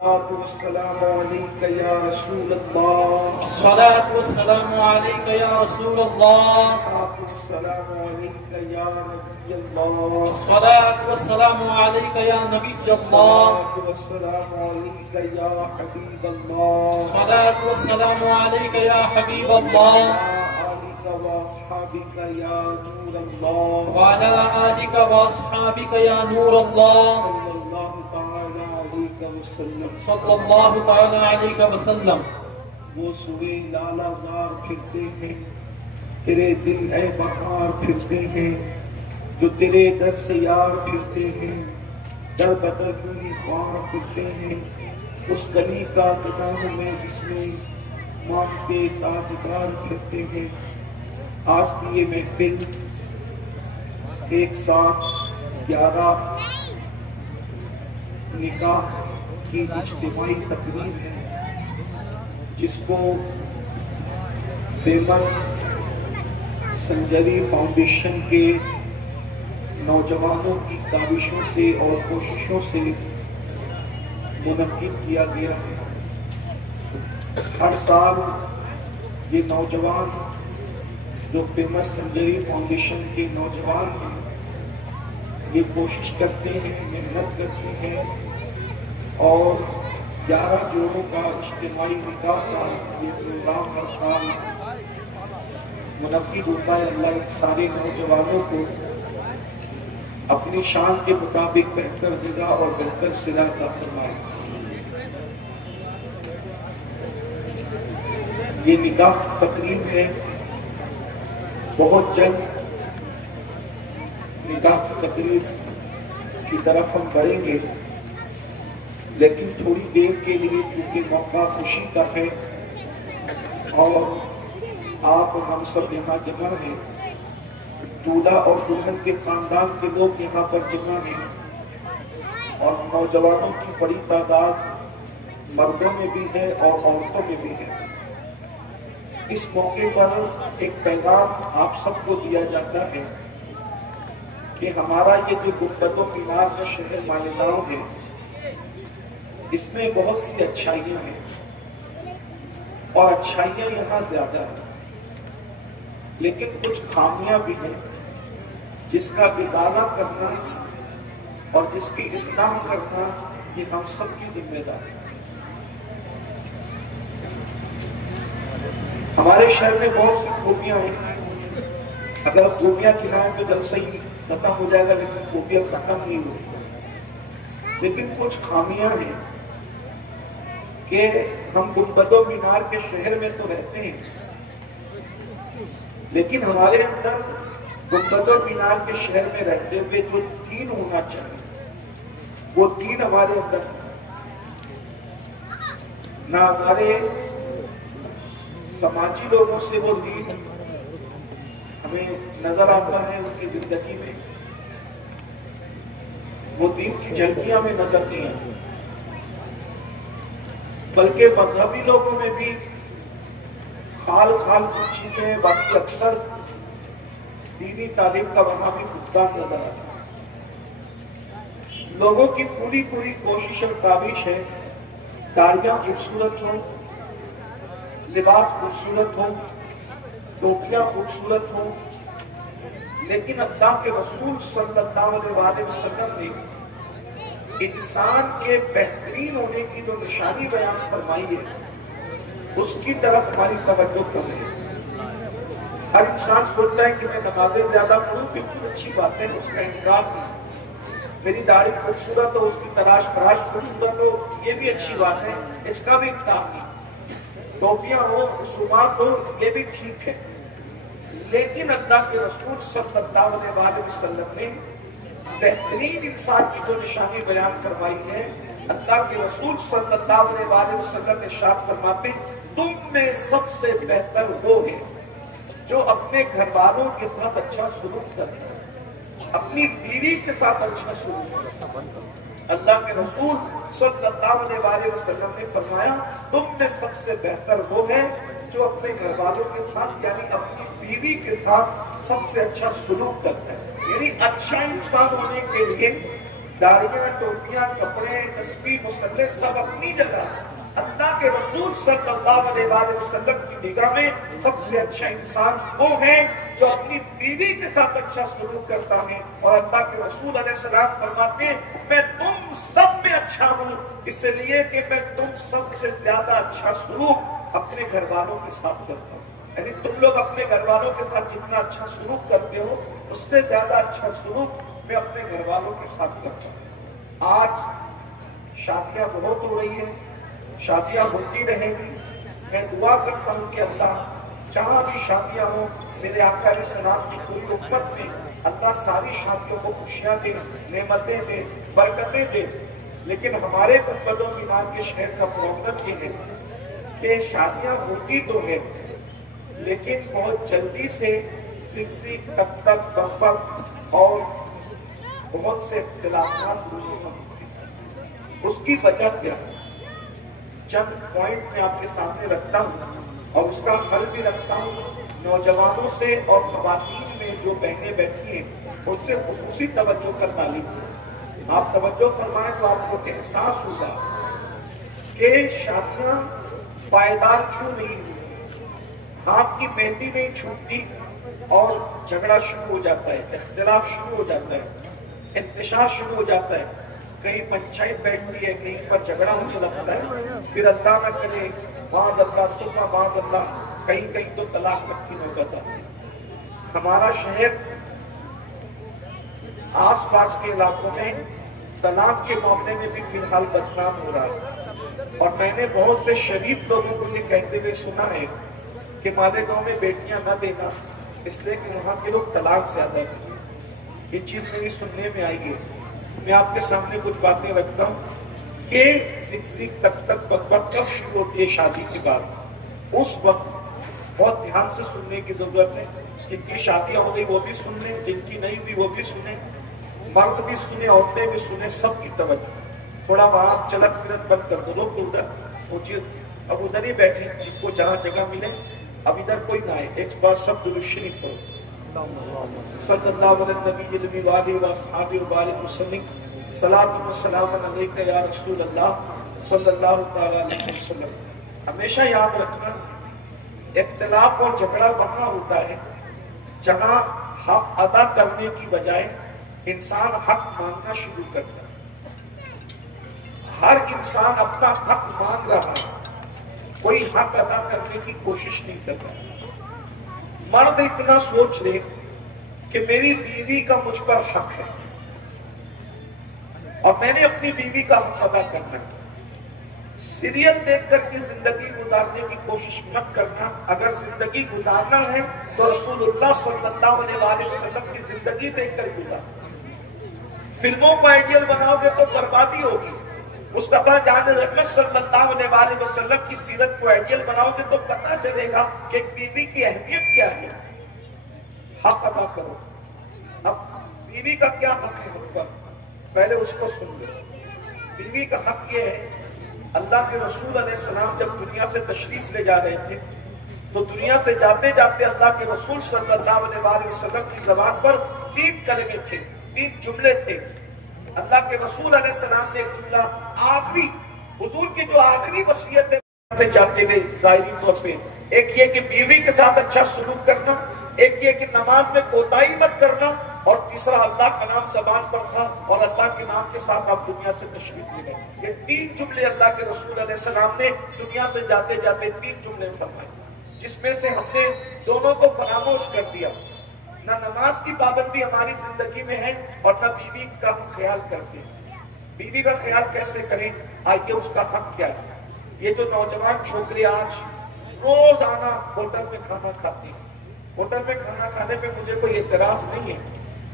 والسلام عليك يا رسول الله. الصلاة والسلام عليك يا رسول الله. السلام عليك يا نبي الله. الصلاة والسلام عليك يا نبي الله. والسلام عليك يا حبيب الله. الصلاة والسلام عليك يا حبيب الله. آلك وأصحابك يا نور الله. وعلى آلك وأصحابك يا نور الله. صلى الله تعالى عليك وسلم. وہ سوئے لالا زار پھرتے ہیں، تیرے دل اے بہار پھرتے ہیں، جو تیرے در سے یار پھرتے ہیں، در بدر کوئی خوار پھرتے ہیں، اس گلی کا قدم میں جس میں مانگتے تاجدار پھرتے ہیں۔ آج کی یہ محفل ایک ساتھ 11 نکاح کی اجتماعی تقریب ہے، جس کو فیمس سنجری فاؤنڈیشن کے نوجوانوں کی کاوشوں سے اور کوششوں سے منعقد کیا گیا ہے۔ ہر سال یہ نوجوان جو فیمس سنجری فاؤنڈیشن کے نوجوان ہیں، یہ کوشش کرتے ہیں، محنت کرتے ہیں اور 11 جوڑوں کا اجتماعی نکاح کا یہ پروگرام ہر سال منعقد ہوتا ہے۔ اللہ ان سارے نوجوانوں کو اپنی شان کے مطابق بہتر جزا اور بہتر صلہ عطا فرمائے۔ یہ نکاح تقریب ہے، بہت جلد نکاح تقریب کی طرف ہم بڑھیں گے، لیکن تھوڑی دیر کے لیے چونکہ موقع خوشی کا ہے اور آپ اور ہم سب یہاں جمع ہیں، دولہا اور دلہن کے خاندان کے لوگ یہاں پر جمع ہیں اور نوجوانوں کی بڑی تعداد مردوں میں بھی ہے اور عورتوں میں بھی ہے۔ اس موقع پر ایک پیغام آپ سب کو دیا جاتا ہے کہ ہمارا یہ جو گنبد و مینار کا شہر مالیگاؤں ہے، اس میں بہت سی اچھائیاں ہیں اور اچھائیاں یہاں زیادہ ہیں، لیکن کچھ خامیاں بھی ہیں جس کا ازالہ کرنا اور جس کی اصلاح کرنا یہ ہم سب کی ذمہ داری ہے۔ ہمارے شہر میں بہت سی خوبیاں ہیں، اگر خوبیاں کھلائیں تو جلد سے ہی ختم ہو جائے گا، لیکن خوبیاں ختم نہیں ہوئی، لیکن کچھ خامیاں ہیں کہ ہم گنبد و مینار کے شہر میں تو رہتے ہیں، لیکن ہمارے اندر گنبد و مینار کے شہر میں رہتے ہوئے جو دین ہونا چاہیے وہ دین ہمارے اندر نہ ہمارے سماجی لوگوں سے وہ دین ہمیں نظر آتا ہے، ان کی زندگی میں وہ دین کی جھلکیاں میں نظر نہیں آتی، بلکہ مذہبی لوگوں میں بھی خال کچھ چیزیں ہیں، باقی اکثر دینی تعلیم کا وہاں بھی فقدان نظر آتا ہے۔ لوگوں کی پوری کوشش اور کاوش ہے داڑیاں خوبصورت ہوں، لباس خوبصورت ہوں، ٹوپیاں خوبصورت ہوں، لیکن اللہ کے رسول صلی اللہ علیہ وسلم نے انسان کے بہترین ہونے کی جو نشانی بیان فرمائی ہے، اس کی طرف ہماری توجہ کم ہے۔ ہر انسان سوچتا ہے کہ میں نمازیں زیادہ پڑھوں، بالکل اچھی بات ہے، اس کا انکار نہیں۔ میری داڑھی خوبصورت ہو، اس کی تراش خوبصورت ہو، یہ بھی اچھی بات ہے، اس کا بھی انکار نہیں۔ ٹوپیاں ہو، رسومات ہو، یہ بھی ٹھیک ہے، لیکن اللہ کے رسول صلی اللہ علیہ وسلم نے بہترین انسان کی جو نشانی بیان فرمائی ہے، اللہ کے رسول صلی اللہ علیہ وسلم نے ارشاد فرماتے ہیں تم میں سب سے بہتر وہ ہے جو اپنے گھر والوں کے ساتھ اچھا سلوک کرتا ہے، اپنی بیوی کے ساتھ اچھا سلوک کرتا ہے۔ اللہ کے رسول صلی اللہ علیہ وسلم نے فرمایا تم میں سب سے بہتر وہ ہے جو اپنے گھر والوں کے ساتھ یعنی اپنی بیوی کے ساتھ سب سے اچھا سلوک کرتا ہے۔ یعنی اچھا انسان ہونے کے لیے داڑیاں، ٹوپیاں، کپڑے، تسبیح، مصلی سب اپنی جگہ. اللہ کے رسول صلی اللہ علیہ وآلہ وسلم کی نگاہ میں سب سے اچھا انسان وہ ہے جو اپنی بیوی کے ساتھ اچھا سلوک کرتا ہے. اور اللہ کے رسول علیہ السلام فرماتے ہیں میں تم سب میں اچھا ہوں اس لیے کہ میں تم سب سے زیادہ اچھا سلوک اپنے گھر والوں کے ساتھ کرتا ہوں. یعنی تم لوگ اپنے گھر والوں کے ساتھ جتنا اچھا سلوک کرتے ہو اس سے زیادہ اچھا سلوک میں اپنے گھر والوں کے ساتھ کرتا ہوں. آج شادیاں بہت ہو رہی ہیں، شادیاں ہوتی رہیں گی. میں دعا کرتا ہوں کہ اللہ جہاں بھی شادیاں ہوں میرے آقا علیہ السلام کی پوری امت میں اللہ ساری شادیوں کو خوشیاں دے، نعمتیں دے، برکتیں دے. لیکن ہمارے گنبد و مینار کے شہر کا پرابلم یہ ہے کہ شادیاں ہوتی تو ہے لیکن بہت جلدی سے سکسی تک تک بمبک اور بہت سے اختلافات ہوتے ہیں. اس کی وجہ کیا ہے؟ چند پوائنٹ میں آپ کے سامنے رکھتا ہوں اور اس کا حل بھی رکھتا ہوں. نوجوانوں سے اور خواتین میں جو بہنیں بیٹھی ہیں ان سے خصوصی توجہ کا تعلیم ہے. آپ توجہ فرمائیں تو آپ کو احساس ہوگا کہ شادیاں پائیدار کیوں نہیں ہوئی. ہاتھ کی مہندی نہیں چھوٹتی اور جھگڑا شروع ہو جاتا ہے، اختلاف شروع ہو جاتا ہے، انتشار شروع ہو جاتا ہے. کہیں پنچایت بیٹھتی ہے، کہیں پر جھگڑا ہونے لگتا ہے، پھر اللہ نہ کرے معاذ اللہ ثم معاذ اللہ کہیں کہیں تو طلاق تک کی نوبت آتی ہے. ہمارا شہر آس پاس کے علاقوں میں طلاق کے معاملے میں بھی فی الحال بدنام ہو رہا ہے. اور میں نے بہت سے شریف لوگوں کو یہ کہتے ہوئے سنا ہے کہ مالیگاؤں میں بیٹیاں نہ دینا اس لیے کہ وہاں کے لوگ طلاق زیادہ کرتے ہیں. یہ چیز میری سننے میں آئی ہے. میں آپ کے سامنے کچھ باتیں رکھتا ہوں کہ زگ تک تک بک کب شروع ہوتی ہے شادی کے بعد. اس وقت بہت دھیان سے سننے کی ضرورت ہے. جن کی شادیاں ہو گئی وہ بھی سن لیں، جن کی نہیں ہوئی وہ بھی سنیں، مرد بھی سنیں، عورتیں بھی سنیں، سب کی توجہ. تھوڑا وہاں چلت فرت بند کر دو. لوگ تو ادھر سوچیے اب ادھر ہی بیٹھے جن کو جہاں جگہ ملے اب ادھر کوئی نہ آئے. ایک بار سب درود شریف پڑھو. صلی اللہ علیہ نبی نبی والہ واصحابہ وبارک وسلم. صلاۃ و سلام علیک یا رسول اللہ صلی اللہ تعالی علیہ وسلم. ہمیشہ یاد رکھنا اختلاف اور جھگڑا وہاں ہوتا ہے جہاں حق ادا کرنے کی بجائے انسان حق مانگنا شروع کرتا ہے. ہر انسان اپنا حق مانگ رہا ہے، کوئی حق ادا کرنے کی کوشش نہیں کر رہا. مرد اتنا سوچ لے کہ میری بیوی کا مجھ پر حق ہے اور میں نے اپنی بیوی کا حق ادا کرنا ہے. سیریل دیکھ کر کے زندگی گزارنے کی کوشش مت کرنا. اگر زندگی گزارنا ہے تو رسول اللہ صلی اللہ علیہ وآلہ وسلم کی زندگی دیکھ کر گزارنا. فلموں کو آئیڈیل بناؤ گے تو بربادی ہوگی. مصطفیٰ جان رحمت صلی اللہ علیہ وآلہ وسلم کی سیرت کو آئیڈیل بناؤ گے تو پتا چلے گا کہ ایک بیوی کی اہمیت کیا ہے. حق ادا کرو. اب بیوی کا کیا حق ہے ہم پر، پہلے اس کو سن لو. بیوی کا حق یہ ہے، اللہ کے رسول علیہ السلام جب دنیا سے تشریف لے جا رہے تھے تو دنیا سے جاتے جاتے اللہ کے رسول صلی اللہ علیہ وآلہ وسلم کی زبان پر 3 کلمے تھے، 3 جملے تھے. اللہ کے رسول علیہ السلام نے ایک جملہ آخری حضور کی جو آخری وصیت ہے چاہتے ہوئے ظاہری طور پہ، ایک یہ کہ بیوی کے ساتھ اچھا سلوک کرنا، ایک یہ کہ نماز میں کوتاہی مت کرنا، اور تیسرا اللہ کا نام زبان پر تھا اور اللہ کے نام کے ساتھ آپ دنیا سے تشریف لے گئے. یہ 3 جملے اللہ کے رسول علیہ السلام نے دنیا سے جاتے جاتے 3 جملے فرمائے، جس میں سے ہم نے دونوں کو فراموش کر دیا. نہ نماز کی پابندی ہماری زندگی میں ہے اور نہ بیوی کا خیال کرتے ہیں. بیوی کا خیال کیسے کریں؟ آئیے اس کا حق کیا ہے. یہ جو نوجوان چھوکرے آج روزانہ ہوٹل میں کھانا کھاتے ہیں، ہوٹل میں کھانا کھانے پہ مجھے کوئی اعتراض نہیں ہے،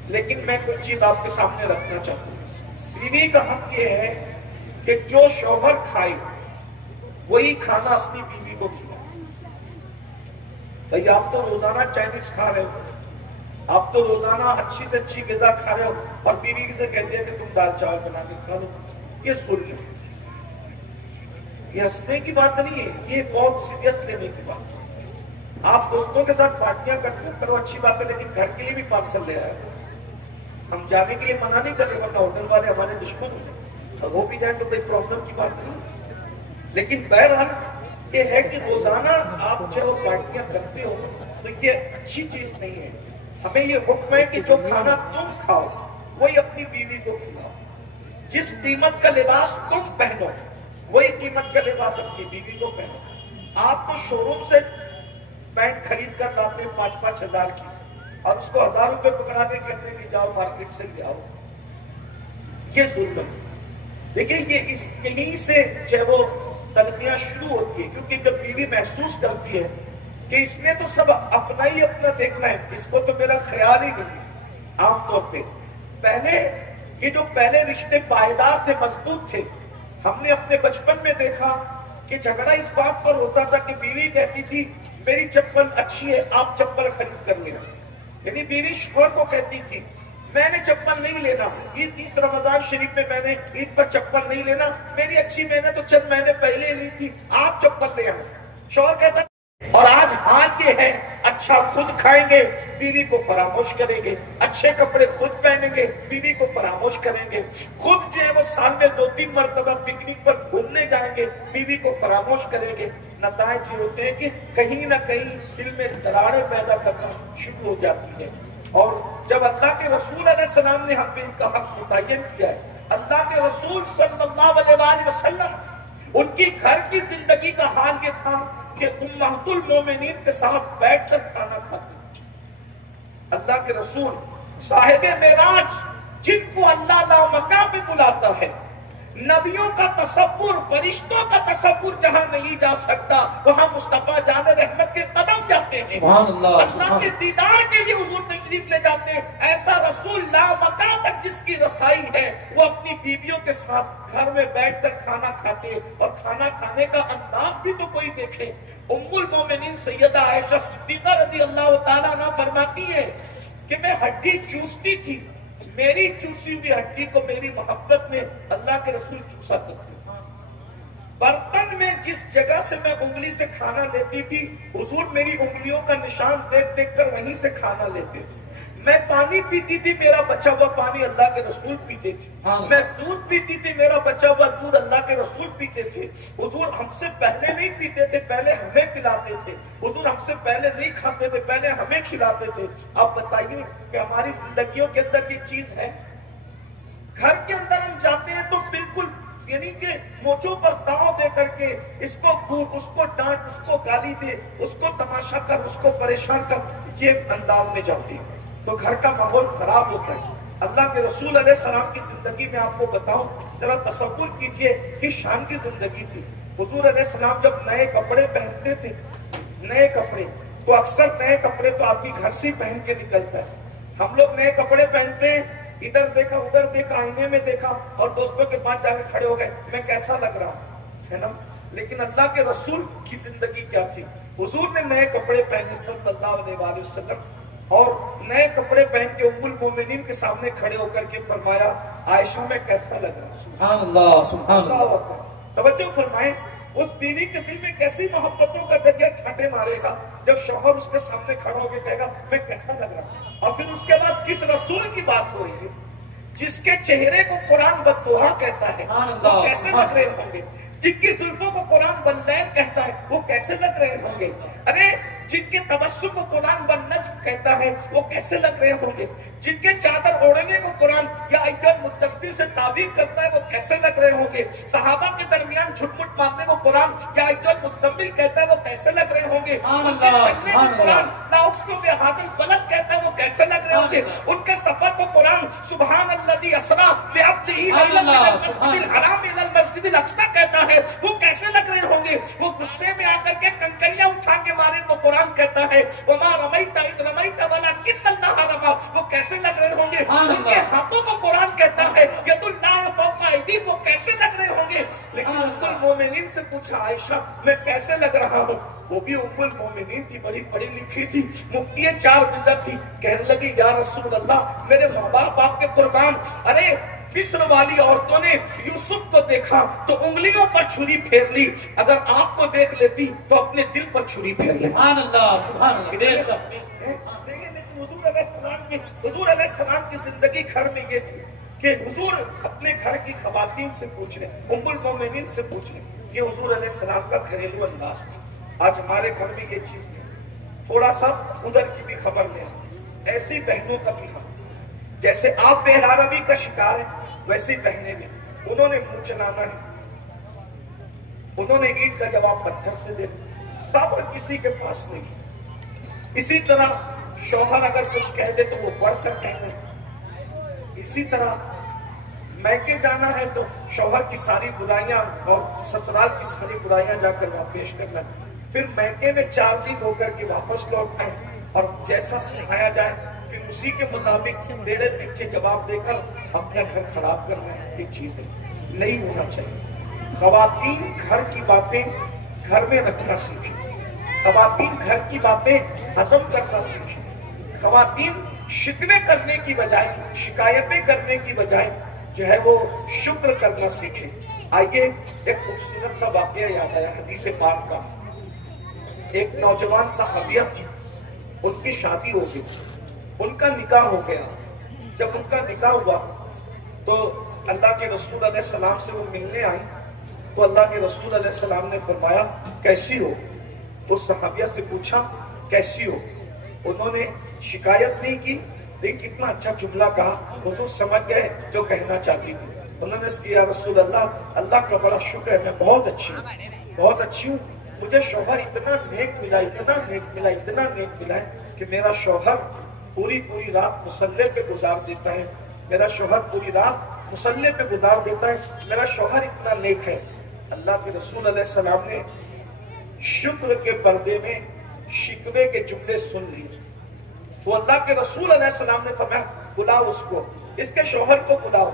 لیکن میں کچھ چیز آپ کے سامنے رکھنا چاہتا ہوں. بیوی کا حق یہ ہے کہ جو شوہر کھائے وہی کھانا اپنی بیوی کو کھلائے. بھئی آپ تو روزانہ چائنیز کھا رہے ہو، آپ تو روزانہ اچھی سے اچھی غذا کھا رہے ہو اور بیوی سے کہتے ہیں کہ تم دال چاول بنا کے کھا لو. یہ سن لیں، یہ ہنسنے کی بات نہیں ہے، یہ بہت سیریس لینے کی بات ہے. آپ دوستوں کے ساتھ پارٹیاں کرتے کرو، اچھی بات ہے، لیکن گھر کے لیے بھی پارسل لے آئے. ہم جانے کے لیے منع نہیں کرتے ورنہ ہوٹل والے ہمارے دشمن ہیں، اور وہ بھی جائیں تو کوئی پرابلم کی بات نہیں. لیکن بہرحال یہ ہے کہ روزانہ آپ جو پارٹیاں کرتے ہو تو یہ اچھی چیز نہیں ہے. ہمیں یہ حکم ہے کہ جو کھانا تم کھاؤ وہی اپنی بیوی کو کھلاؤ. جس قیمت کا لباس تم پہنو وہی قیمت کا لباس اپنی بیوی کو پہنو. آپ تو شو روم سے پینٹ خرید کر لاتے ہیں 5-5 ہزار کی اور اس کو 1000 روپے پکڑا کے کہتے ہیں کہ جاؤ مارکیٹ سے لے آؤ. یہ ظلم ہے. دیکھیں یہ یہیں سے جو ہے وہ تلخیاں شروع ہوتی ہے، کیونکہ جب بیوی محسوس کرتی ہے کہ اس نے تو سب اپنا ہی اپنا دیکھنا ہے، اس کو تو میرا خیال ہی نہیں. عام طور پہ پہلے یہ جو پہلے رشتے پائیدار تھے، مضبوط تھے، ہم نے اپنے بچپن میں دیکھا کہ جھگڑا اس بات پر ہوتا تھا کہ بیوی کہتی تھی میری چپل اچھی ہے آپ چپل خرید کر لینا. یعنی بیوی شوہر کو کہتی تھی میں نے چپل نہیں لینا، عید 30 رمضان شریف میں نے عید پر چپل نہیں لینا، میری اچھی میں نے تو چند مہینے پہلے لی تھی، آپ چپل لے آئیں. شوہر کہتا ہے. اور آج حال یہ ہے اچھا خود کھائیں گے بیوی کو فراموش کریں گے، اچھے کپڑے خود پہنیں گے بیوی کو فراموش کریں گے، خود جو ہے وہ سال میں 2-3 مرتبہ پکنک پر گھومنے جائیں گے بیوی کو فراموش کریں گے. نتائج یہ ہوتے ہیں کہ کہیں نہ کہیں دل میں دراڑیں پیدا کرنا شروع ہو جاتی ہے. اور جب اللہ کے رسول علیہ السلام نے ہم پہ ان کا حق متعین کیا ہے، اللہ کے رسول صلی اللہ علیہ وسلم ان کی گھر کی زندگی کا حال یہ تھا کہ امہات المومنین کے ساتھ بیٹھ کر کھانا کھاتے. اللہ کے رسول صاحب معراج جن کو اللہ لامکان میں بلاتا ہے، نبیوں کا تصور، فرشتوں کا تصور جہاں نہیں جا سکتا وہاں مصطفیٰ جان رحمت کے قدم جاتے ہیں. سبحان اللہ. اللہ کے دیدار کے لیے حضور تشریف لے جاتے ہیں. ایسا رسول لامکان تک جس کی رسائی ہے وہ اپنی بیویوں کے ساتھ گھر میں بیٹھ کر کھانا کھاتے، اور کھانا کھانے کا انداز بھی تو کوئی دیکھے. ام المومنین سیدہ عائشہ صدیقہ رضی اللہ تعالیٰ عنہ فرماتی ہے کہ میں ہڈی چوستی تھی، میری چوسی ہوئی ہڈی کو میری محبت میں اللہ کے رسول چوسا کرتے. برتن میں جس جگہ سے میں انگلی سے کھانا لیتی تھی حضور میری انگلیوں کا نشان دیکھ دیکھ کر وہیں سے کھانا لیتے تھے. میں پانی پیتی تھی، میرا بچا ہوا پانی اللہ کے رسول پیتے تھے. میں دودھ پیتی تھی، میرا بچا ہوا دودھ اللہ کے رسول پیتے تھے. حضور ہم سے پہلے نہیں پیتے تھے، پہلے ہمیں پلاتے تھے. حضور ہم سے پہلے نہیں کھاتے تھے، پہلے ہمیں کھلاتے تھے. اب بتائیے کہ ہماری زندگیوں کے اندر یہ چیز ہے. گھر کے اندر ہم جاتے ہیں تو بالکل یعنی کہ موچوں پر داؤں دے کر کے اس کو گھور، اس کو ڈانٹ، اس کو گالی دے، اس کو تماشا کر، اس کو پریشان کر، یہ انداز میں جاتے ہیں تو گھر کا ماحول خراب ہوتا ہے. اللہ کے رسول علیہ السلام کی زندگی میں آپ کو بتاؤں، ذرا تصور کیجئے کہ شان کی زندگی تھی. حضور علیہ السلام جب نئے کپڑے پہنتے تھے، نئے کپڑے تو اکثر نئے کپڑے تو آدمی گھر سے پہن کے نکلتا ہے. ہم لوگ نئے کپڑے پہنتے ہیں، ادھر دیکھا ادھر دیکھا، آئینے میں دیکھا اور دوستوں کے پاس جا کے کھڑے ہو گئے میں کیسا لگ رہا ہوں، ہے نا. لیکن اللہ کے رسول کی زندگی کیا تھی؟ حضور نے نئے کپڑے پہنے صلی اللہ علیہ وسلم، اور نئے کپڑے پہن کے ام المومنین کے سامنے کھڑے ہو کر کے فرمایا عائشہ میں کیسا لگ رہا ہوں. سبحان اللہ. سبحان اللہ. توجہ فرمائیں، اس بیوی کے دل میں کیسی محبتوں کا دریا چھاٹے مارے گا جب شوہر اس کے سامنے کھڑا ہو کے کہے گا میں کیسا لگ رہا ہوں. اور پھر اس کے بعد کس رسول کی بات ہو رہی ہے جس کے چہرے کو قرآن بددعا کہتا ہے، وہ کیسے لگ رہے ہوں گے. جن کی زلفوں کو قرآن واللیل کہتا ہے وہ کیسے لگ رہے ہوں گے. ارے جن کے تبسم کو قرآن والنجم کہتا ہے وہ کیسے لگ رہے ہوں گے. جن کے چادر اوڑھنے کو قرآن یا ایجاد مدثر سے تعبیر کرتا ہے وہ کیسے لگ رہے ہوں گے. صحابہ کے درمیان جھٹمٹ مارنے کو قرآن یا ایجاد مزمل کہتا ہے وہ کیسے لگ رہے ہوں گے. ان کے چشمے کو قرآن لا اقسم بہذا البلد کہتا ہے وہ کیسے لگ رہے ہوں گے. ان کے سفر کو قرآن سبحان الذی اسری بعبدہ لیلا من المسجد الحرام الی المسجد الاقصی کہتا ہے وہ کیسے لگ رہے ہوں گے. وہ غصے میں آ کر کے کنکریاں اٹھا کے مارے تو قرآن کہتا ہے وما رمیت اذ رمیت ولکن اللہ رمی، وہ کیسے لگ رہے ہوں گے. ان کے ہاتھوں کو قرآن کہتا ہے ید اللہ فوق ایدیہم، وہ کیسے لگ رہے ہوں گے. لیکن ام المومنین سے پوچھا عائشہ میں کیسے لگ رہا ہوں. وہ بھی ام المومنین تھی، بڑی پڑھی لکھی تھی، مفتی 4 ملت تھی. کہنے لگی یا رسول اللہ میرے ماں باپ آپ کے قربان. ارے مصر والی عورتوں نے یوسف کو دیکھا تو انگلیوں پر چھری پھیر لی، اگر آپ کو دیکھ لیتی تو اپنے دل پر چھری پھیر لی. سبحان اللہ. سبحان اللہ. لیکن حضور حضور علیہ السلام کی زندگی گھر میں یہ تھی کہ حضور اپنے گھر کی خواتین سے پوچھ لیں، ام المومنین سے پوچھ لیں. یہ حضور علیہ السلام کا گھریلو انداز تھا. آج ہمارے گھر میں یہ چیز نہیں. تھوڑا سا ادھر کی بھی خبر لیں، ایسی بہنوں کا بھی حق. جیسے آپ بے حرامگی کا شکار ہیں ویسی بہنیں بھی. انہوں نے منہ چلانا ہے، انہوں نے اینٹ کا جواب پتھر سے دے. صبر کسی کے پاس نہیں. اسی طرح شوہر اگر کچھ کہہ دے تو وہ بڑھ کر کہہ دے. اسی طرح میکے جانا ہے تو شوہر کی ساری برائیاں اور سسرال کی ساری برائیاں جا کر وہاں پیش کرنا. پھر میکے میں 4 دن ہو کر کے واپس لوٹ آئے اور جیسا سکھایا جائے پھر اسی کے مطابق تیرے پیچھے جواب دے کر اپنا گھر خراب کرنا ہے. یہ چیزیں نہیں ہونا چاہیے. خواتین گھر کی باتیں گھر میں رکھنا سیکھیں. خواتین گھر کی باتیں ہضم کرنا سیکھیں. خواتین شکوے کرنے کی بجائے، شکایتیں کرنے کی بجائے جو ہے وہ شکر کرنا سیکھیں. آئیے ایک خوبصورت سا واقعہ یاد آیا حدیث پاک کا. ایک نوجوان صحابیہ تھی، ان کی شادی ہو گئی، ان کا نکاح ہو گیا. جب ان کا نکاح ہوا تو اللہ کے رسول علیہ السلام سے وہ ملنے آئی تو اللہ کے رسول علیہ السلام نے فرمایا کیسی ہو؟ تو صحابیہ سے پوچھا کیسی ہو؟ انہوں نے شکایت نہیں کی لیکن کتنا اچھا جملہ کہا. حضور سمجھ گئے جو کہنا چاہتی تھی. انہوں نے کہا یا رسول اللہ، اللہ کا بڑا شکر ہے میں بہت اچھی ہوں، بہت اچھی ہوں. مجھے شوہر اتنا نیک ملا، اتنا نیک ملا، اتنا نیک ملا ہے کہ میرا شوہر پوری رات مصلے پہ گزار دیتا ہے. میرا شوہر پوری رات مصلے پہ گزار دیتا ہے. میرا شوہر اتنا نیک ہے. اللہ کے رسول علیہ السلام نے شکر کے پردے میں شکوے کے جملے سن لیے. تو اللہ کے رسول علیہ السلام نے فرمایا بلاؤ اس کو، اس کے شوہر کو بلاؤ.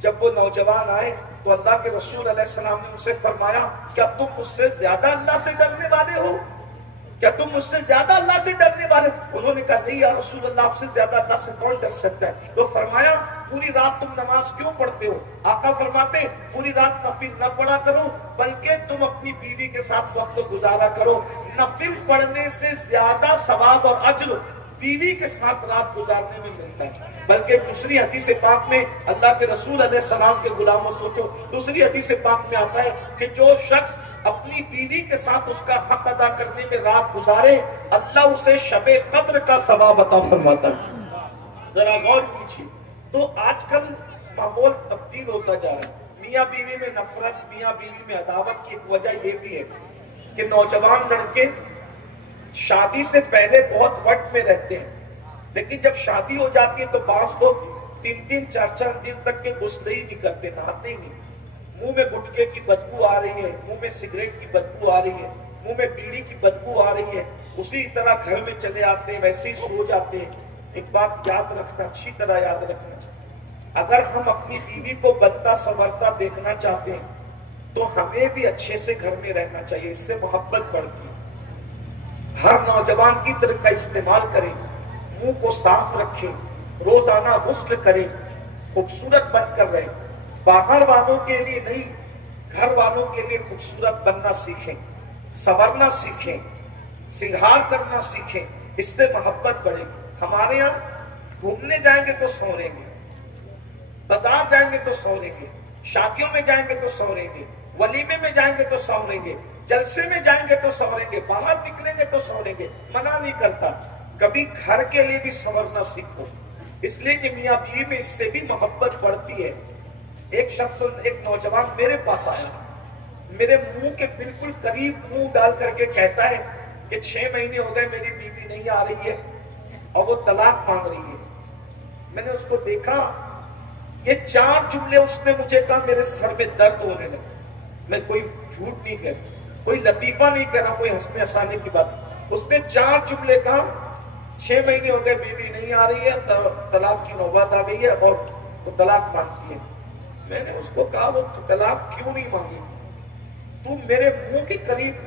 جب وہ نوجوان آئے تو اللہ کے رسول علیہ السلام نے اسے فرمایا کیا تم مجھ سے زیادہ اللہ سے ڈرنے والے ہو؟ کیا تم مجھ سے زیادہ اللہ سے ڈرنے والے؟ انہوں نے کہا نہیں یا رسول اللہ، آپ سے زیادہ اللہ سے کون ڈر سکتا ہے؟ تو فرمایا پوری رات تم نماز کیوں پڑھتے ہو؟ آقا فرماتے پوری رات نفل نہ پڑھا کرو بلکہ تم اپنی بیوی کے ساتھ وقت گزارا کرو. نفل پڑھنے سے زیادہ ثواب اور اجر بیوی کے ساتھ رات گزارنے میں ملتا ہے. بلکہ دوسری حدیث پاک میں اللہ کے رسول علیہ السلام کے غلاموں سوچو، دوسری حدیث پاک میں آتا ہے کہ جو شخص اپنی بیوی کے ساتھ اس کا حق ادا کرنے میں رات گزارے اللہ اسے شب قدر کا ثواب عطا فرماتا ہے. ذرا غور کیجیے. تو آج کل ماحول تبدیل ہوتا جا رہا ہے. میاں بیوی میں نفرت، میاں بیوی میں عداوت کی ایک وجہ یہ بھی ہے کہ نوجوان لڑکے شادی سے پہلے بہت وقت میں رہتے ہیں لیکن جب شادی ہو جاتی ہے تو بعض لوگ 3 4 دن تک کے غسل ہی نہیں کرتے، نہاتے ہی نہیں. منہ میں گٹکے کی بدبو آ رہی ہے، منہ میں سگریٹ کی بدبو آ رہی ہے، منہ میں بیڑی کی بدبو آ رہی ہے. اسی طرح گھر میں چلے آتے ہیں، ویسے ہی سو جاتے ہیں. ایک بات یاد رکھنا، اچھی طرح یاد رکھنا، اگر ہم اپنی بیوی کو بنتا سنورتا دیکھنا چاہتے ہیں تو ہمیں بھی اچھے سے گھر میں رہنا چاہیے. اس سے محبت بڑھتی ہے. ہر نوجوان کی طرح کا استعمال کریں، منہ کو صاف رکھیں، روزانہ غسل کریں، خوبصورت بن کر رہیں. باہر والوں کے لیے نہیں، گھر والوں کے لیے خوبصورت بننا سیکھیں، سنورنا سیکھیں، سنگھار کرنا سیکھیں. اس سے محبت بڑھے گی. ہمارے یہاں گھومنے جائیں گے تو سوریں گے، بازار جائیں گے تو سوریں گے، شادیوں میں جائیں گے تو سوریں گے، ولیمے میں جائیں گے تو سوریں گے، جلسے میں جائیں گے تو سوریں گے، باہر نکلیں گے تو سوریں گے. منع نہیں کرتا، کبھی گھر کے لیے بھی سنورنا سیکھو. اس لیے کہ میاں بیوی میں اس سے بھی محبت بڑھتی ہے. ایک شخص، ایک نوجوان میرے پاس آیا، میرے منہ کے بالکل قریب منہ ڈال کر کے کہتا ہے کہ 6 مہینے ہو گئے میری بیوی نہیں آ رہی ہے اور وہ طلاق مانگ رہی ہے. میں نے اس کو دیکھا، یہ 4 جملے اس نے مجھے کہا، میرے سر میں درد ہونے لگا. میں کوئی جھوٹ نہیں کہتا، کوئی لطیفہ نہیں کہہ رہا، کوئی ہنسنے ہنسانے کی بات. اس نے 4 جملے کہا، 6 مہینے ہو گئے بیوی نہیں آ رہی ہے، طلاق کی نوبت آ گئی ہے اور وہ طلاق مانگتی ہے. میں نے اس کو کہا وہ طلاق کیوں نہیں مانگی؟ تو میرے منہ کے قریب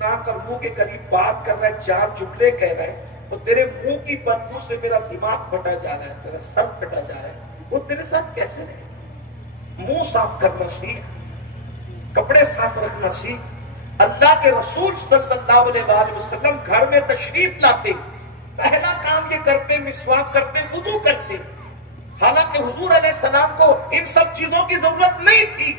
نہ کر، منہ کے قریب بات کر رہا ہے، 4 جملے کہہ رہا ہے، تو تیرے منہ کی بدبو سے میرا دماغ پھٹا جا رہا ہے، تیرا سر پھٹا جا رہا ہے. وہ تیرے ساتھ کیسے رہے؟ منہ صاف کرنا سیکھ، کپڑے صاف رکھنا سیکھ. اللہ کے رسول صلی اللہ علیہ وآلہ وسلم گھر میں تشریف لاتے پہلا کام یہ کرتے مسواک کرتے وضو کرتے، حالانکہ حضور علیہ السلام کو ان سب چیزوں کی ضرورت نہیں تھی،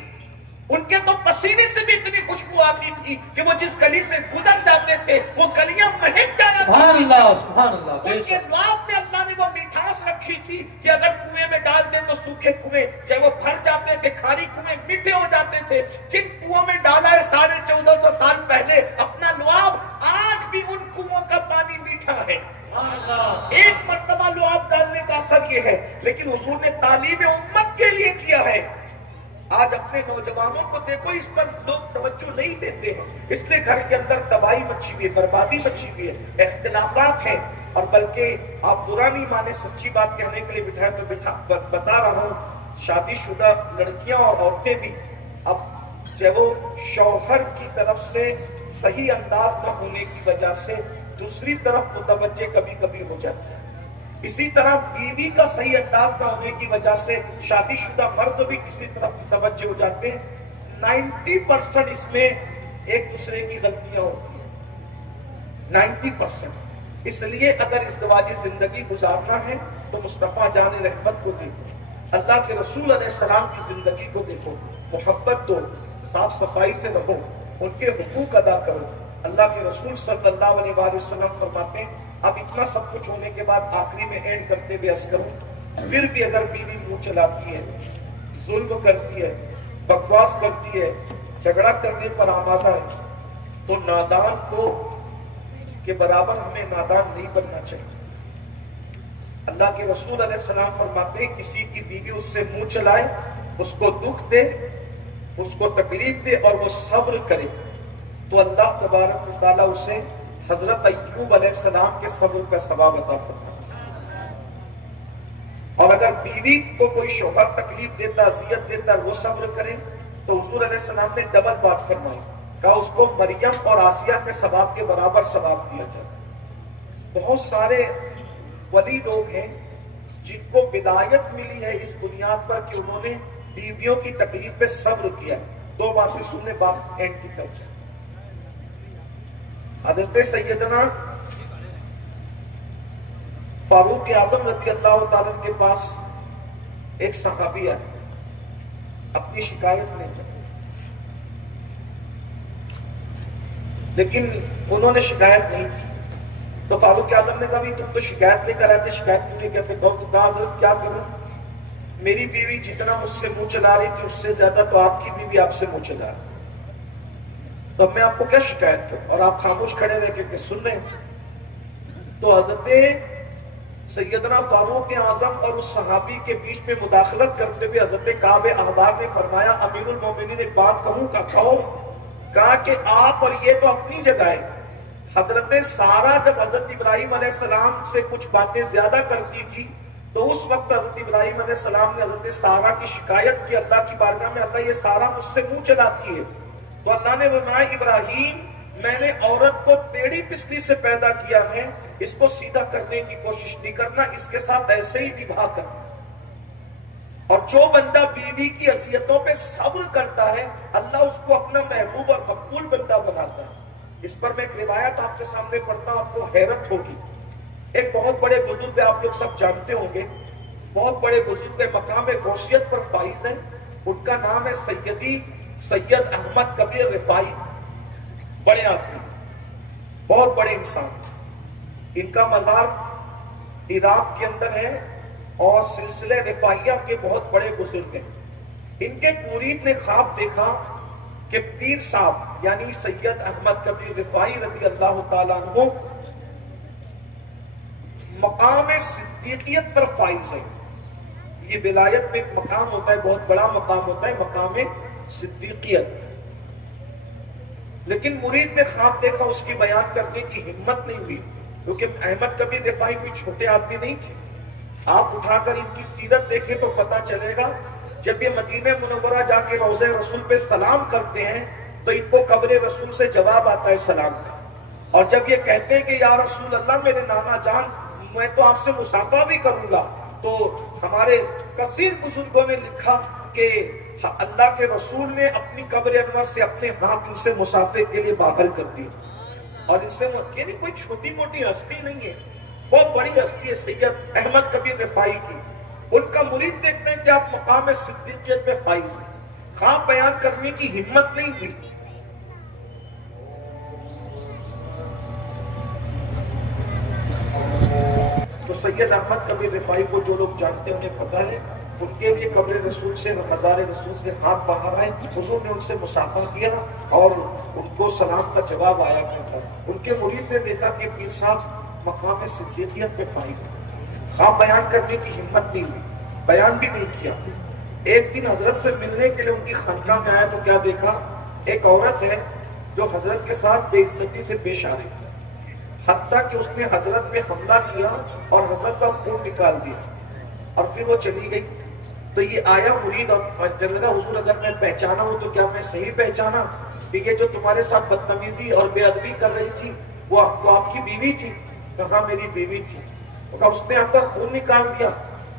ان کے تو پسینے سے بھی اتنی خوشبو آتی تھی کہ وہ جس گلی سے گزر جاتے تھے وہ گلیاں مہک جانا، سبحان اللہ سبحان اللہ، ان کے لعاب میں اللہ نے وہ مٹھاس رکھی تھی کہ اگر کنویں میں ڈال دیں تو سوکھے کنویں چاہے وہ بھر جاتے تھے، کھاری کنویں میٹھے ہو جاتے تھے، جن کنووں میں ڈالا ہے 1450 سال پہلے اپنا لعاب، آج بھی ان کنووں کا پانی میٹھا ہے۔ ایک مرتبہ لعاب ڈالنے کا اثر یہ ہے، لیکن حضور نے تعلیم امت کے لیے کیا ہے۔ آج اپنے نوجوانوں کو دیکھو، اس پر لوگ توجہ نہیں دیتے ہیں، اس لیے گھر کے اندر تباہی مچی ہوئی ہے، بربادی مچی ہوئی ہے، اختلافات ہیں، اور بلکہ آپ برا نہیں مانے، سچی بات کہنے کے لیے بتا رہا ہوں، شادی شدہ لڑکیاں اور عورتیں بھی اب جب وہ شوہر کی طرف سے صحیح انداز نہ ہونے کی وجہ سے دوسری طرف متوجہ کبھی کبھی ہو جاتے ہیں، اسی طرح بیوی کا صحیح انداز نہ ہونے کی وجہ سے شادی شدہ مرد بھی کسی طرف متوجہ ہو جاتے ہیں۔ 90% اس میں ایک دوسرے کی غلطیاں ہوتی ہیں، 90%۔ اس لیے اگر ازدواجی زندگی گزارنا ہے تو مصطفیٰ جان رحمت کو دیکھو، اللہ کے رسول علیہ السلام کی زندگی کو دیکھو، محبت دو، صاف صفائی سے رہو، ان کے حقوق ادا کرو۔ اللہ کے رسول صلی اللہ علیہ وآلہ وسلم فرماتے ہیں، اب اتنا سب کچھ ہونے کے بعد آخری میں اینڈ کرتے ہوئے عرض کروں، پھر بھی اگر بیوی منہ چلاتی ہے، ظلم کرتی ہے، بکواس کرتی ہے، جھگڑا کرنے پر آمادہ ہے، تو نادان کو کے برابر ہمیں نادان نہیں بننا چاہیے۔ اللہ کے رسول علیہ السلام فرماتے ہیں، کسی کی بیوی اس سے منہ چلائے، اس کو دکھ دے، اس کو تکلیف دے اور وہ صبر کرے، تو اللہ تبارک و تعالیٰ اسے حضرت ایوب علیہ السلام کے صبر کا ثواب عطا فرمائے۔ اور اگر بیوی کو کوئی شوہر تکلیف دیتا، اذیت دیتا، وہ صبر کرے، تو حضور علیہ السلام نے ڈبل بات فرمائی، کہا اس کو مریم اور آسیہ کے ثواب کے برابر ثواب دیا جاتا۔ بہت سارے ولی لوگ ہیں جن کو ولایت ملی ہے اس بنیاد پر کہ انہوں نے بیویوں کی تکلیف پہ صبر کیا۔ دو باتیں سننے، بات اینڈ کی طرف۔ حضرت سیدنا فاروق اعظم رضی اللہ تعالیٰ کے پاس ایک صحابی ہے، اپنی شکایت نہیں کی، لیکن انہوں نے شکایت نہیں کی، تو فاروق اعظم نے کہا، تم تو شکایت لے کر آتے، شکایت کیوں نہیں کرتے؟ کہا حضرت کیا کروں، میری بیوی جتنا مجھ سے منہ چلا رہی تھی اس سے زیادہ تو آپ کی بیوی آپ سے منہ چلا رہی، تو اب میں آپ کو کیا شکایت کروں؟ اور آپ خاموش کھڑے رہے کہ سن رہے ہیں۔ تو حضرت سیدنا فاروق اعظم اور اس صحابی کے بیچ میں مداخلت کرتے ہوئے حضرت کعب احبار نے فرمایا، امیر المومنین ایک بات کہوں کا کہو؟ کہا کہ آپ اور یہ تو اپنی جگہ ہے، حضرت سارہ جب حضرت ابراہیم علیہ السلام سے کچھ باتیں زیادہ کرتی تھی تو اس وقت حضرت ابراہیم علیہ السلام نے حضرت سارہ کی شکایت کی اللہ کی بارگاہ میں، اللہ یہ سارہ مجھ سے منہ چلاتی ہے، تو اللہ نے فرمایا، ابراہیم میں نے عورت کو ٹیڑھی پسلی سے پیدا کیا ہے، اس کو سیدھا کرنے کی کوشش نہیں کرنا، اس کے ساتھ ایسے ہی نبھا کرنا۔ اور جو بندہ بیوی کی اذیتوں پہ صبر کرتا ہے اللہ اس کو اپنا محبوب اور مقبول بندہ بناتا ہے۔ اس پر میں ایک روایت آپ کے سامنے پڑھتا ہوں، آپ کو حیرت ہوگی۔ ایک بہت بڑے بزرگ آپ لوگ سب جانتے ہوں گے، بہت بڑے بزرگ مقام غوثیت پر فائز ہیں، ان کا نام ہے سید احمد کبیر رفاعی، بڑے آدمی، بہت بڑے انسان۔ ان کا مزار عراق کے اندر ہے اور سلسلہ رفاعیہ کے بہت بڑے بزرگ ہیں۔ ان کے مرید نے خواب دیکھا کہ پیر صاحب یعنی سید احمد کبیر رفاعی رضی اللہ تعالیٰ عنہ مقام صدیقیت پر فائز ہے۔ یہ ولایت میں ایک مقام ہوتا ہے، بہت بڑا مقام ہوتا ہے، مقام صدیقیت۔ لیکن مرید نے خواب دیکھا، اس کی بیان کرنے کی ہمت نہیں ہوئی، کیونکہ احمد کبیر رفاعی کوئی چھوٹے آدمی نہیں تھے۔ آپ اٹھا کر ان کی سیرت دیکھیں تو پتہ چلے گا، جب یہ مدینہ منورہ جا کے روضہ رسول پہ سلام کرتے ہیں تو ان کو قبر رسول سے جواب آتا ہے سلام کا، اور جب یہ کہتے ہیں کہ یا رسول اللہ میرے نانا جان میں تو آپ سے مصافحہ بھی کروں گا، تو ہمارے کثیر بزرگوں نے لکھا کہ اللہ کے رسول نے اپنی قبر انور سے اپنے ہاتھ ان سے مصافحے کے لیے باہر کر دی، اور ان سے یعنی کوئی چھوٹی موٹی ہستی نہیں ہے، بہت بڑی ہستی ہے سید احمد کبیر رفاعی کی، ان کا مرید دیکھتے ہیں کہ آپ مقام صدیقیت پہ فائز ہیں، خواب بیان کرنے کی ہمت نہیں ہوئی. تو سید احمد کبیر رفاعی کو جو لوگ جانتے ہیں انہیں پتا ہے، ان کے لیے قبر رسول سے مزار رسول سے ہاتھ باہر آئے، حضور نے ان سے مصافحہ کیا اور ان کو سلام کا جواب آیا کرتا. ان کے مرید نے دیکھا کہ پیر صاحب مقام صدیقیت پہ فائز ہیں، خواب بیان کرنے کی ہمت نہیں ہوئی، بیان بھی نہیں کیا. ایک دن حضرت سے ملنے کے لیے ان کی خانقاہ میں آیا تو کیا دیکھا، ایک عورت ہے جو حضرت کے ساتھ بے عزتی سے پیش آ رہی ہے، حتیٰ کہ اس نے حضرت پہ حملہ کیا اور حضرت کا خون نکال دیا اور پھر وہ چلی گئی. تو یہ آیا مرید اور جب لگا حضور اگر میں پہچانا ہوں تو کیا میں صحیح پہچانا کہ یہ جو تمہارے ساتھ بدتمیزی اور بے ادبی کر رہی تھی وہ آپ کی بیوی تھی؟ کہاں میری بیوی تھی. کہا اس نے آپ کا خون نکال دیا،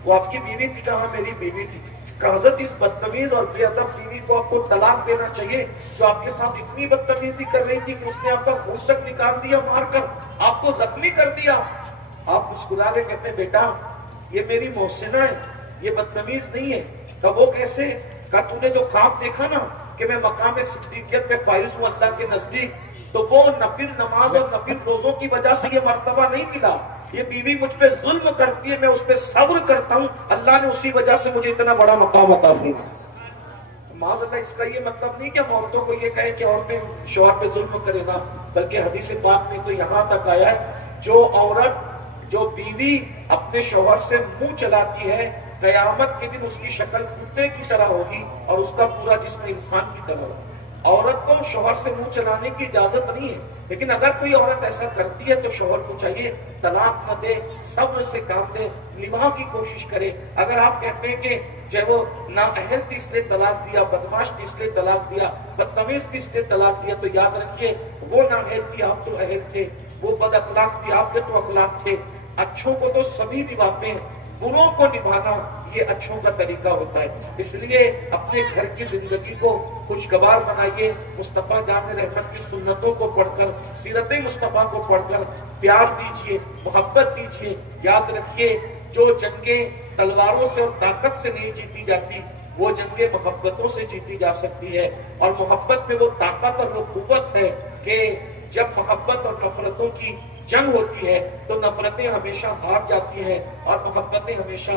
وہ آپ کی بیوی تھی؟ کہاں میری بیوی تھی. کہ حضرت اس بدتمیز اور بے ادب بیوی کو آپ کو طلاق دینا چاہیے جو آپ کے ساتھ اتنی بدتمیزی کر رہی تھی کہ اس نے آپ کا خون تک نکال دیا، مار کر آپ کو زخمی کر دیا. آپ مسکرا کے کہتے ہیں بیٹا یہ میری محسنہ ہے، یہ بدتمیز نہیں ہے. کہ وہ کیسے؟ کہ تو نے جو خواب دیکھا نا کہ میں مقام صدیقیت پہ فائز ہوں اللہ کے نزدیک، تو وہ نفل نماز اور نفل روزوں کی وجہ سے یہ مرتبہ نہیں ملا. یہ بیوی مجھ پہ ظلم کرتی ہے، میں اس پہ صبر کرتا ہوں، اللہ نے اسی وجہ سے مجھے اتنا بڑا مقام عطا فرمایا. معاذ اللہ اس کا یہ مطلب نہیں کہ ہم عورتوں کو یہ کہیں کہ عورتیں شوہر پہ ظلم کرے گا، بلکہ حدیث پاک میں تو یہاں تک آیا ہے جو عورت جو بیوی اپنے شوہر سے منہ چلاتی ہے قیامت کے دن اس کی شکل کتے کی طرح ہوگی اور اس کا پورا جسم انسان کی طرح ہوگا. عورت کو شوہر سے منہ چلانے کی اجازت نہیں ہے، لیکن اگر کوئی عورت ایسا کرتی ہے تو شوہر کو چاہیے طلاق نہ دے، صبر سے کام دے، نبھا کی کوشش کرے. اگر آپ کہتے ہیں کہ جب وہ نااہل تھی اس لیے طلاق دیا، بدماش تھی اس لیے طلاق دیا، بدتمیز تھی اس لیے طلاق دیا، تو یاد رکھیے وہ نااہل تھی آپ تو اہل تھے، وہ بد اخلاق تھی آپ کے تو اخلاق تھے. اچھوں کو تو سبھی نبھاتے ہیں، بروں کو نبھانا یہ اچھوں کا طریقہ ہوتا ہے. اس لیے اپنے گھر کی زندگی کو خوشگوار بنائیے، مصطفیٰ جامع رحمت کی سنتوں کو پڑھ کر، سیرت مصطفیٰ کو پڑھ کر پیار دیجئے، محبت دیجئے. یاد رکھیے جو جنگیں تلواروں سے اور طاقت سے نہیں جیتی جاتی وہ جنگیں محبتوں سے جیتی جا سکتی ہے. اور محبت میں وہ طاقت اور وہ قوت ہے کہ جب محبت اور نفرتوں کی جنگ ہوتی ہے تو نفرتیں ہمیشہ ہار جاتی ہیں اور محبتیں ہمیشہ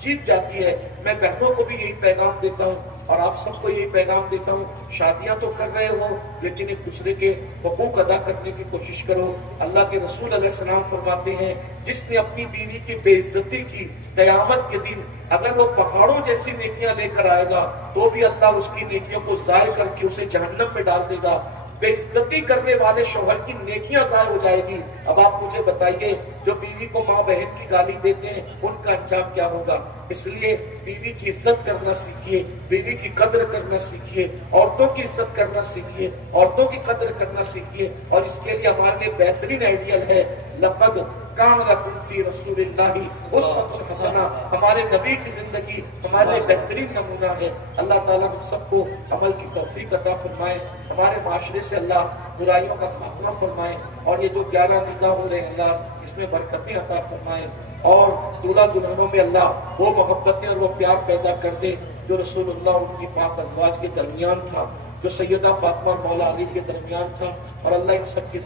جیت جاتی ہے. میں بہنوں کو بھی یہی پیغام دیتا ہوں اور آپ سب کو یہی پیغام دیتا ہوں، شادیاں تو کر رہے ہو لیکن ایک دوسرے کے حقوق ادا کرنے کی کوشش کرو. اللہ کے رسول علیہ السلام فرماتے ہیں جس نے اپنی بیوی کی بے عزتی کی قیامت کے دن اگر وہ پہاڑوں جیسی نیکیاں لے کر آئے گا تو بھی اللہ اس کی نیکیوں کو ضائع کر کے اسے جہنم میں ڈال دے گا. بے عزتی کرنے والے شوہر کی نیکیاں ضائع ہو جائے گی. اب آپ مجھے بتائیے جو بیوی کو ماں بہن کی گالی دیتے ہیں ان کا انجام کیا ہوگا. اس لیے بیوی کی عزت کرنا سیکھیے، بیوی کی قدر کرنا سیکھیے، عورتوں کی عزت کرنا سیکھیے، عورتوں کی قدر کرنا سیکھیے. اور اس کے لیے ہمارے لیے بہترین آئیڈیل ہے لقد کان لکم فی رسول اللہ اسوۃ حسنہ. ہمارے نبی کی زندگی ہمارے لیے بہترین نمونہ ہے. اللہ تعالیٰ ہم سب کو عمل کی توفیق عطا فرمائے، ہمارے معاشرے سے اللہ برائیوں کا خاتمہ فرمائے اور یہ جو 11 نکاح ہو رہے ہیں اللہ اس میں برکتیں عطا فرمائے اور دولہا دلہنوں میں اللہ وہ محبتیں اور وہ پیار پیدا کر دے جو رسول اللہ اور ان کی پاک ازواج کے درمیان تھا، جو سیدہ فاطمہ اور مولا علی کے درمیان تھا. اور اللہ ان سب کی